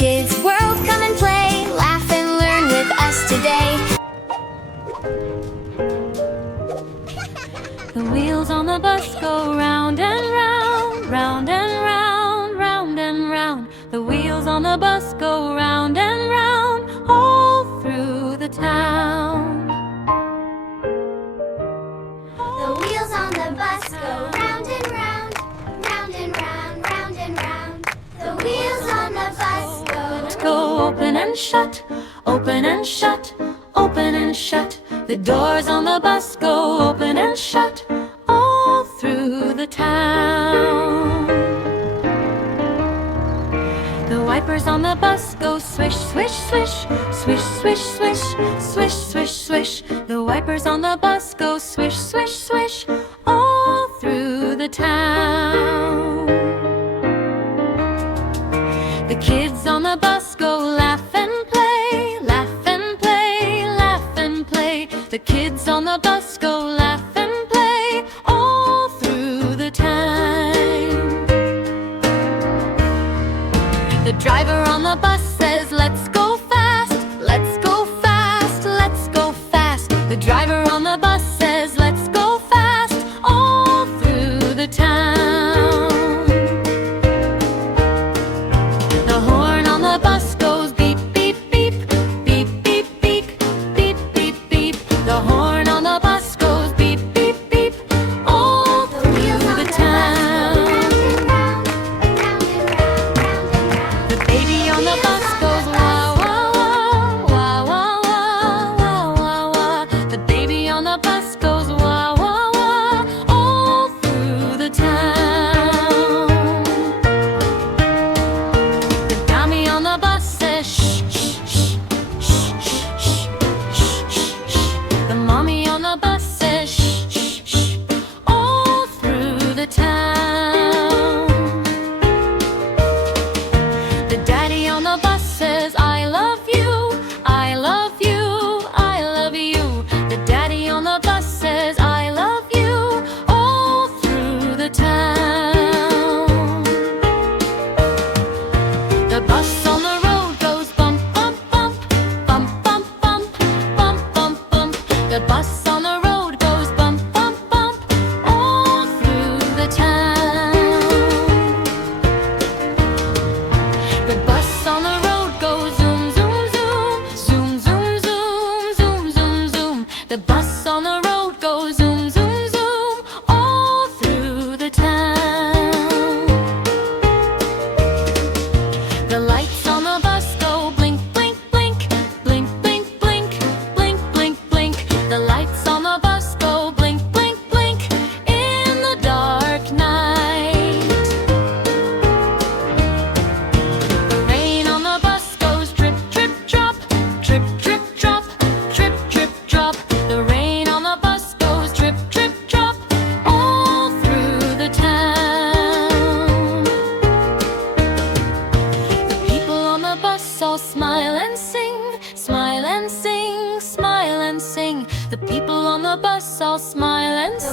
Kids World, come and play, laugh and learn with us today. The wheels on the bus go round and round, round and round, round and round. The wheels on the bus go round and round, all through the town. The wheels on the bus go round and round, round and round, round and round. The wheels on the bus Go open and shut, open and shut, open and shut. The doors on the bus go open and shut, all through the town. The wipers on the bus go swish, swish, swish, swish, swish, swish, swish, swish, swish. The wipers on the bus go swish, swish, swish, all through the town. The kids on the bus go laugh and play, laugh and play, laugh and play. The kids on the bus go laugh and play, all through the time. The driver on the bus says, let's go fast, let's go fast, let's go fast. The driver on the bus says, let's go fast, all through the town. The horn on the bus goes beep, beep, beep, beep, beep, beep, beep, beep, beep. The horn on the bus goes beep, beep, beep, all through the town. The baby on the bus goes wah, wah, wah, wah, wah, wah, wah, wah. The baby on the bus goes wah, wah, wah, all through the town. The dummy on the bus says shh, shh, shh, shh, shh, shh, shh, shh. The mommy on the bus says shh, shh, shh, all through the town. The daddy on the bus says, I love you, I love you, I love you. The daddy on the bus says, I love you, all through the town. The bus on the road goes bump, bump, bump, bump, bump, bump, bump, bump, bump. The bus on the road goes bump, bump, bump, all through the town. The bus on the road goes zoom, zoom, zoom, zoom, zoom, zoom, zoom, zoom, zoom. The bus on the road goes zoom, zoom, zoom, all through the town. The lights on the bus go blink, blink, blink, blink, blink, blink, blink, blink, blink. The lights on the bus go blink, blink, blink in the dark night. The rain on the bus goes drip, drip, drop, drip, drip, drop, drip, drip, drop. The rain on the bus goes drip, drip, drop, all through the town. The people on the bus all smile and sing, smile and sing, smile and sing. The people on the bus all smile and